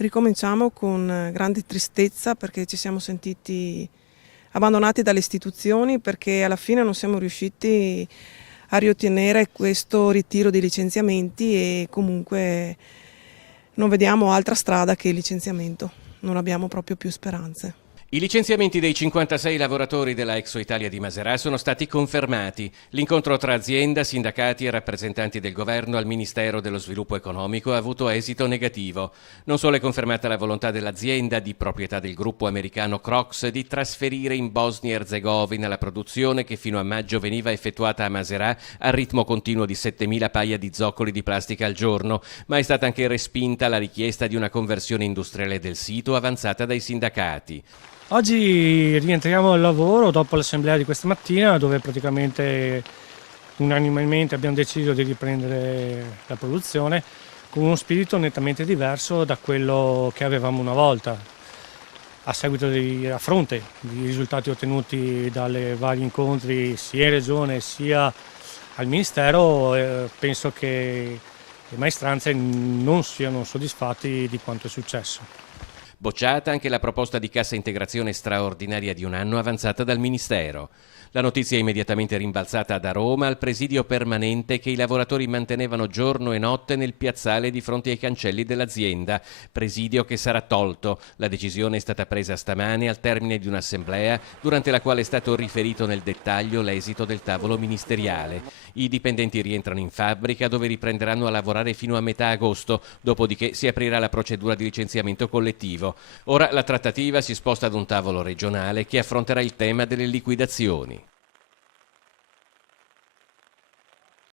Ricominciamo con grande tristezza perché ci siamo sentiti abbandonati dalle istituzioni, perché alla fine non siamo riusciti a riottenere questo ritiro di licenziamenti e comunque non vediamo altra strada che il licenziamento. Non abbiamo proprio più speranze. I licenziamenti dei 56 lavoratori della Exo Italia di Maserà sono stati confermati. L'incontro tra azienda, sindacati e rappresentanti del governo al Ministero dello Sviluppo Economico ha avuto esito negativo. Non solo è confermata la volontà dell'azienda, di proprietà del gruppo americano Crocs, di trasferire in Bosnia e Erzegovina la produzione che fino a maggio veniva effettuata a Maserà al ritmo continuo di 7.000 paia di zoccoli di plastica al giorno, ma è stata anche respinta la richiesta di una conversione industriale del sito avanzata dai sindacati. Oggi rientriamo al lavoro dopo l'assemblea di questa mattina, dove praticamente unanimemente abbiamo deciso di riprendere la produzione con uno spirito nettamente diverso da quello che avevamo una volta. A fronte dei risultati ottenuti dalle vari incontri sia in Regione sia al Ministero, penso che le maestranze non siano soddisfatti di quanto è successo. Bocciata anche la proposta di cassa integrazione straordinaria di un anno avanzata dal Ministero. La notizia è immediatamente rimbalzata da Roma al presidio permanente che i lavoratori mantenevano giorno e notte nel piazzale di fronte ai cancelli dell'azienda, presidio che sarà tolto. La decisione è stata presa stamane al termine di un'assemblea durante la quale è stato riferito nel dettaglio l'esito del tavolo ministeriale. I dipendenti rientrano in fabbrica dove riprenderanno a lavorare fino a metà agosto, dopodiché si aprirà la procedura di licenziamento collettivo. Ora la trattativa si sposta ad un tavolo regionale che affronterà il tema delle liquidazioni.